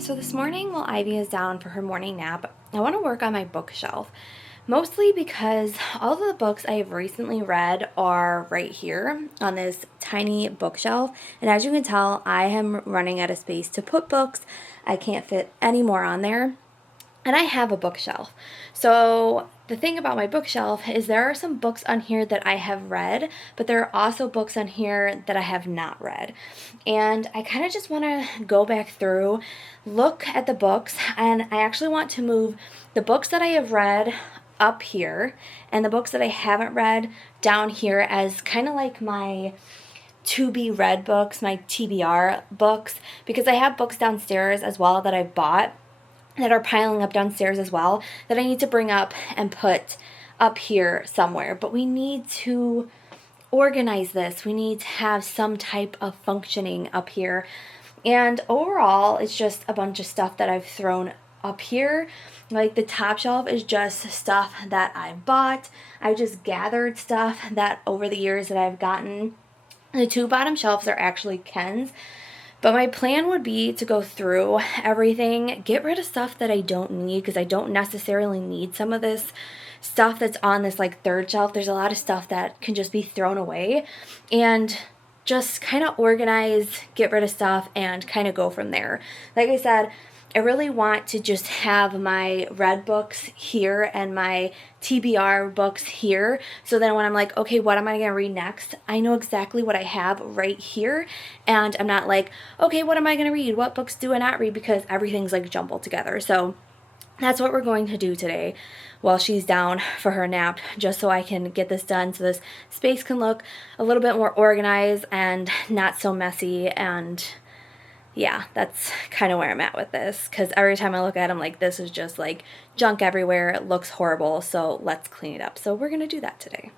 So this morning while Ivy is down for her morning nap, I want to work on my bookshelf. Mostly because all of the books I have recently read are right here on this tiny bookshelf. And as you can tell, I am running out of space to put books. I can't fit any more on there. And I have a bookshelf. So the thing about my bookshelf is there are some books on here that I have read, but there are also books on here that I have not read. And I kind of just want to go back through, look at the books, and I actually want to move the books that I have read up here and the books that I haven't read down here as kind of like my to be read books, my TBR books, because I have books downstairs as well that I bought that are piling up downstairs as well that I need to bring up and put up here somewhere. But we need to organize this. We need to have some type of functioning up here. And overall, it's just a bunch of stuff that I've thrown up here. Like the top shelf is just stuff that I bought. I just gathered stuff that over the years that I've gotten. The two bottom shelves are actually Ken's. But my plan would be to go through everything, get rid of stuff that I don't need because I don't necessarily need some of this stuff that's on this like third shelf. There's a lot of stuff that can just be thrown away and just kind of organize, get rid of stuff and kind of go from there. Like I said, I really want to just have my read books here and my TBR books here. So then when I'm like, okay, what am I going to read next? I know exactly what I have right here. And I'm not like, okay, what am I going to read? What books do I not read? Because everything's like jumbled together. So that's what we're going to do today while she's down for her nap, just so I can get this done so this space can look a little bit more organized and not so messy. And yeah, that's kind of where I'm at with this, because every time I look at it, I'm like, this is just like junk everywhere. It looks horrible, so let's clean it up. So we're going to do that today.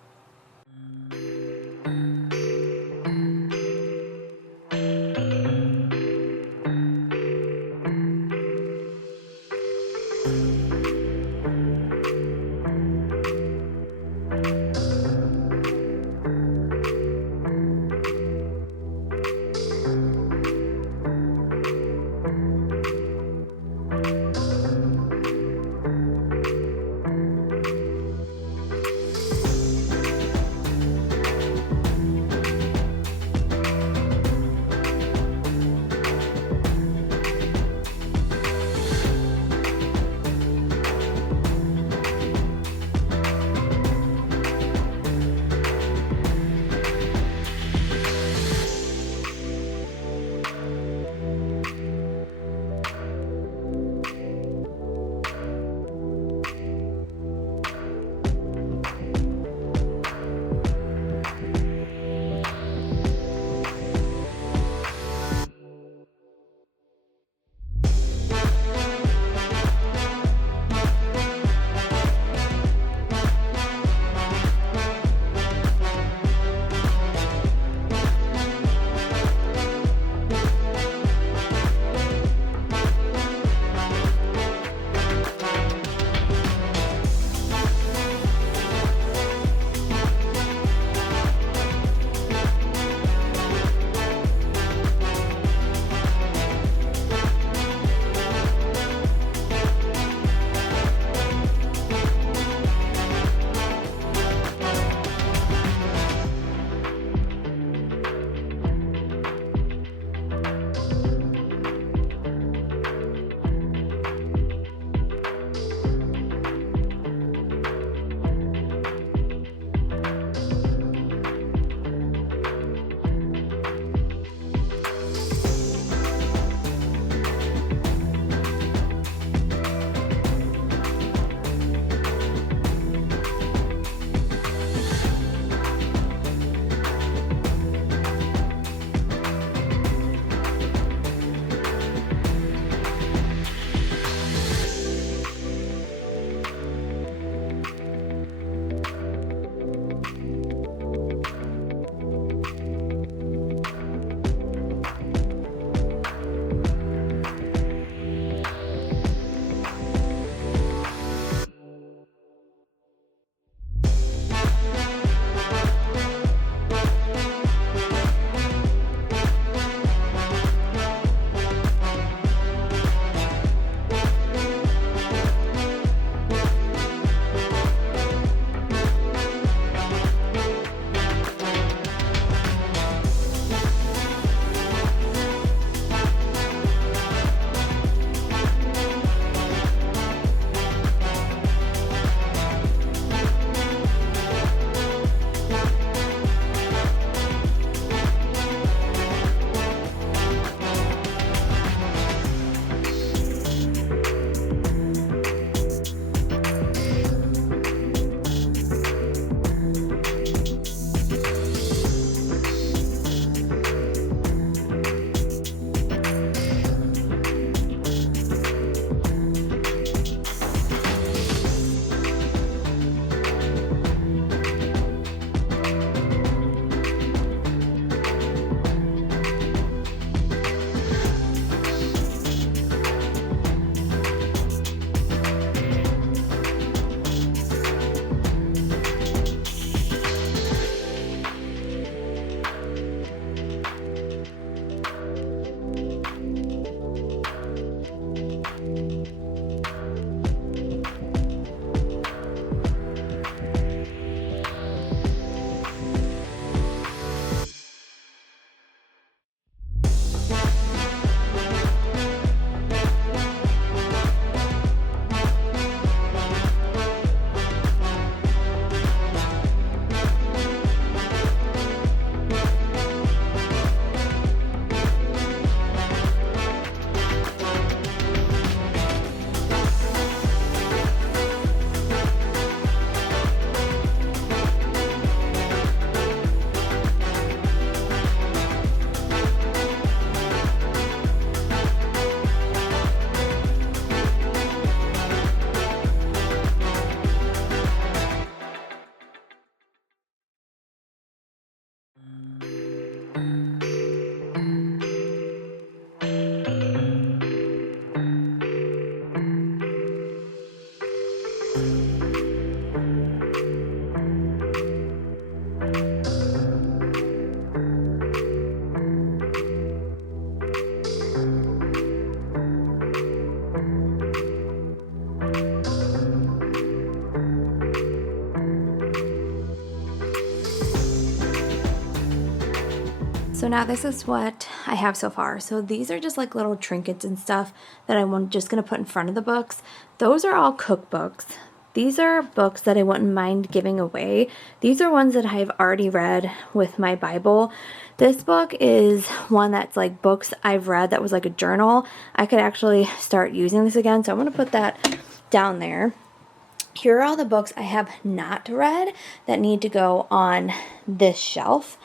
So now this is what I have so far. So these are just like little trinkets and stuff that I'm just going to put in front of the books. Those are all cookbooks. These are books that I wouldn't mind giving away. These are ones that I've already read with my Bible. This book is one that's like books I've read that was like a journal. I could actually start using this again, so I'm going to put that down there. Here are all the books I have not read that need to go on this shelf.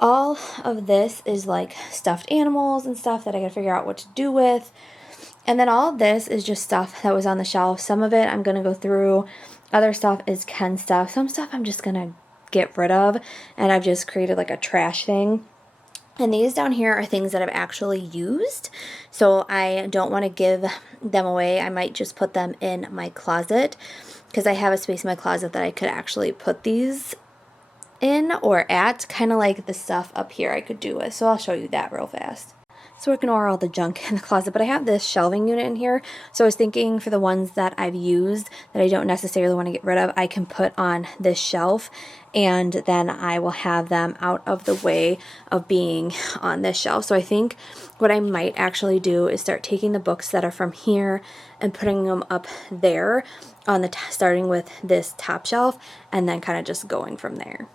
All of this is like stuffed animals and stuff that I gotta figure out what to do with. And then all of this is just stuff that was on the shelf. Some of it I'm gonna go through. Other stuff is Ken stuff. Some stuff I'm just gonna get rid of. And I've just created like a trash thing. And these down here are things that I've actually used. So I don't want to give them away. I might just put them in my closet because I have a space in my closet that I could actually put these in or at, kind of like the stuff up here I could do with. So I'll show you that real fast. So ignore all the junk in the closet, but I have this shelving unit in here. So I was thinking for the ones that I've used that I don't necessarily want to get rid of, I can put on this shelf and then I will have them out of the way of being on this shelf. So I think what I might actually do is start taking the books that are from here and putting them up there on the starting with this top shelf and then kind of just going from there.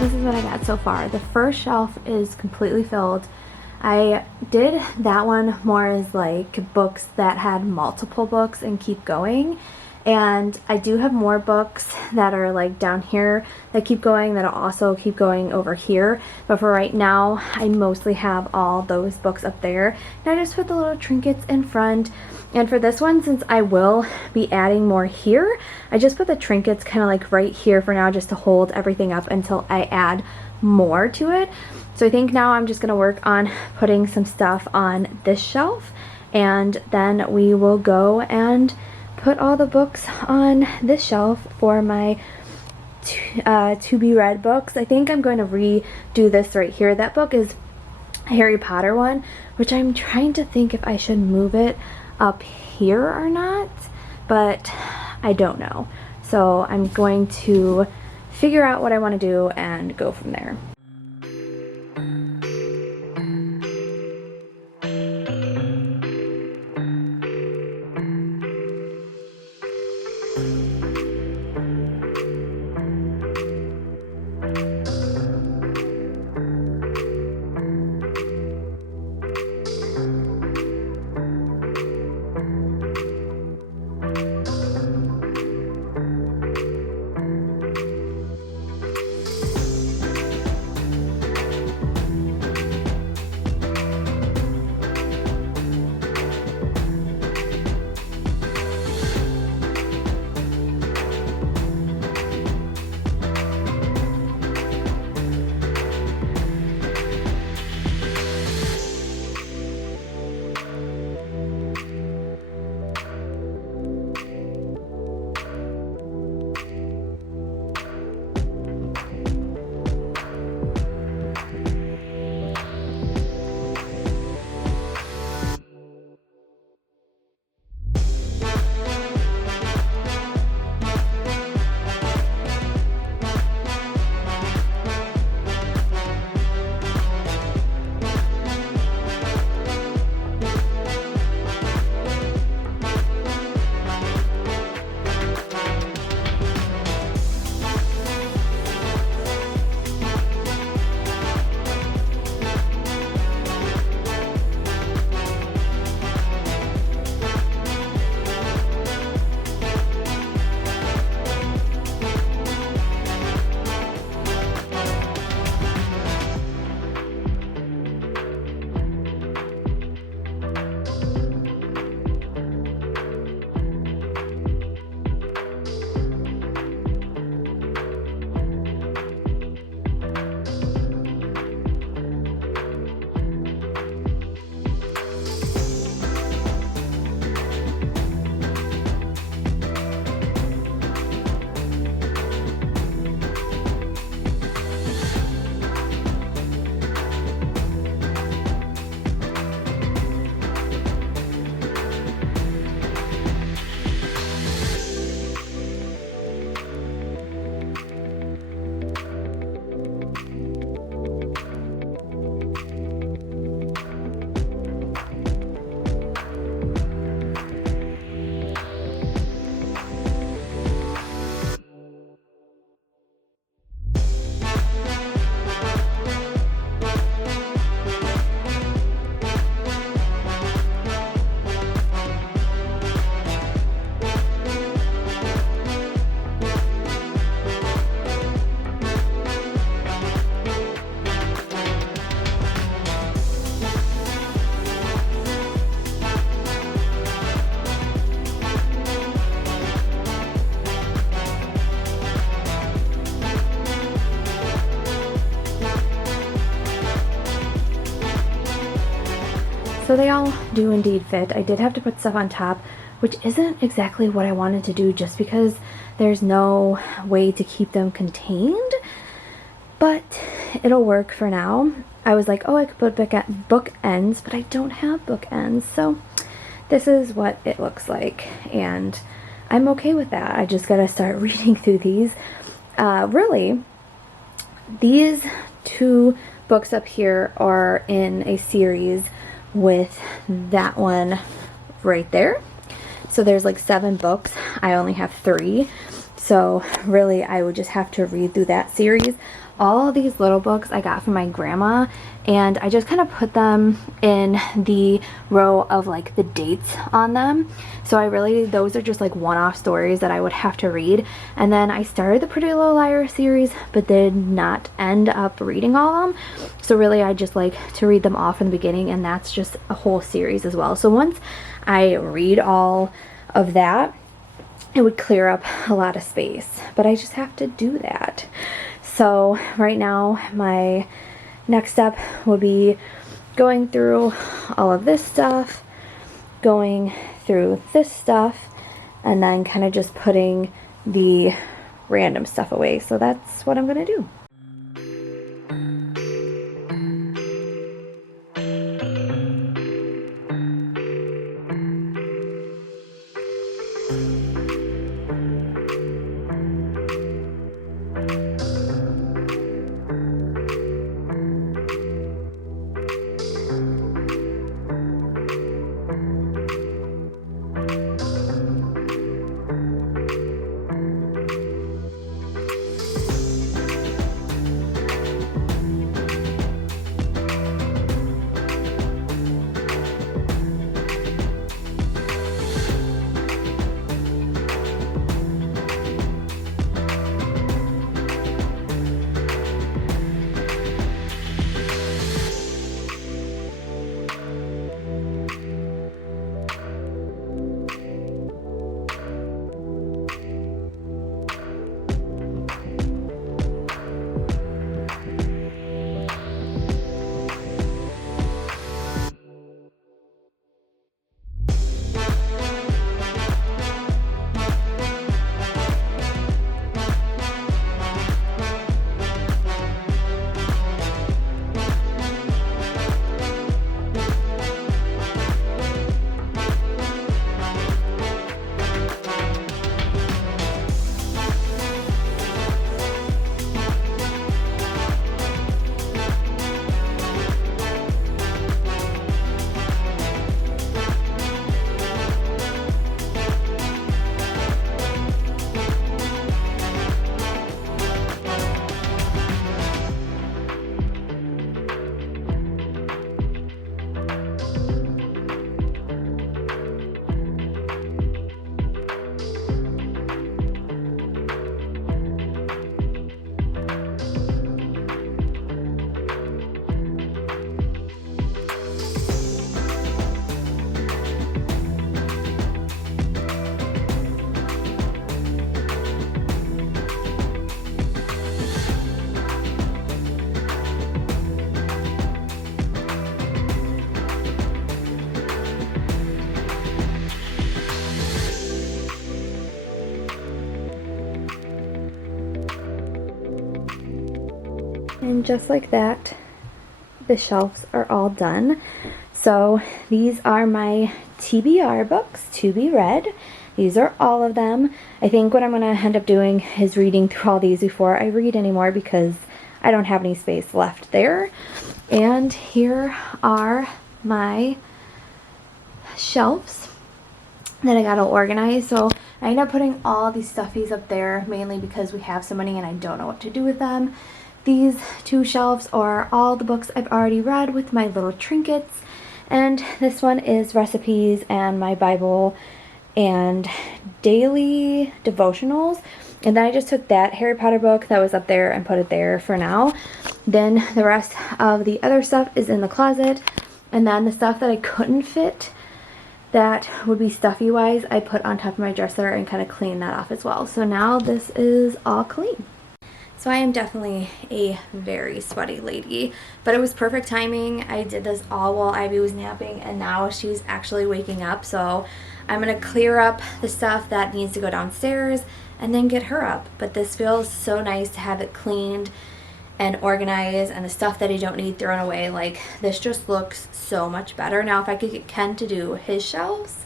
This is what I got so far. The first shelf is completely filled. I did that one more as like books that had multiple books and keep going. And I do have more books that are like down here that keep going, that'll also keep going over here. But for right now, I mostly have all those books up there. And I just put the little trinkets in front. And for this one, since I will be adding more here, I just put the trinkets kind of like right here for now just to hold everything up until I add more to it. So I think now I'm just going to work on putting some stuff on this shelf and then we will go and put all the books on this shelf for my to be read books. I think I'm going to redo this right here. That book is a Harry Potter one, which I'm trying to think if I should move it up here or not, but I don't know. So I'm going to figure out what I want to do and go from there. So they all do indeed fit. I did have to put stuff on top, which isn't exactly what I wanted to do just because there's no way to keep them contained, but it'll work for now. I was like, oh, I could put bookends, but I don't have bookends, so this is what it looks like, and I'm okay with that. I just gotta start reading through these. Really, these two books up here are in a series with that one right there. So there's like 7 books. I only have 3. So really I would just have to read through that series. All of these little books I got from my grandma, and I just kind of put them in the row of like the dates on them. So those are just like one-off stories that I would have to read. And then I started the Pretty Little Liars series, but did not end up reading all of them. So really I just like to read them all from the beginning, and that's just a whole series as well. So once I read all of that, it would clear up a lot of space, but I just have to do that. So right now my next step will be going through all of this stuff going through this stuff and then kind of just putting the random stuff away. So that's what I'm gonna do. And just like that, the shelves are all done. So these are my TBR books, to be read. These are all of them. I think what I'm going to end up doing is reading through all these before I read anymore because I don't have any space left there. And here are my shelves that I got all organized. So I ended up putting all these stuffies up there mainly because we have so many and I don't know what to do with them. These two shelves are all the books I've already read with my little trinkets, and this one is recipes and my Bible and daily devotionals. And then I just took that Harry Potter book that was up there and put it there for now. Then the rest of the other stuff is in the closet, and then the stuff that I couldn't fit that would be stuffy wise I put on top of my dresser and kind of clean that off as well. So now this is all clean. So I am definitely a very sweaty lady, but it was perfect timing. I did this all while Ivy was napping, and now she's actually waking up. So I'm going to clear up the stuff that needs to go downstairs and then get her up. But this feels so nice to have it cleaned and organized, and the stuff that I don't need thrown away. Like, this just looks so much better. Now if I could get Ken to do his shelves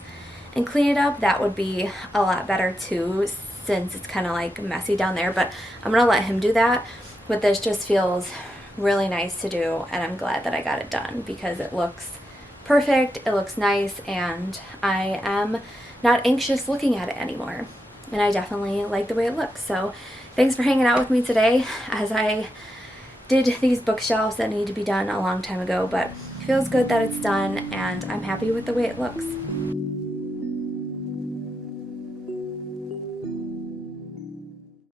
and clean it up, that would be a lot better too, since it's kind of like messy down there, but I'm gonna let him do that. But this just feels really nice to do, and I'm glad that I got it done because it looks perfect, it looks nice, and I am not anxious looking at it anymore. And I definitely like the way it looks. So thanks for hanging out with me today as I did these bookshelves that need to be done a long time ago, but it feels good that it's done, and I'm happy with the way it looks.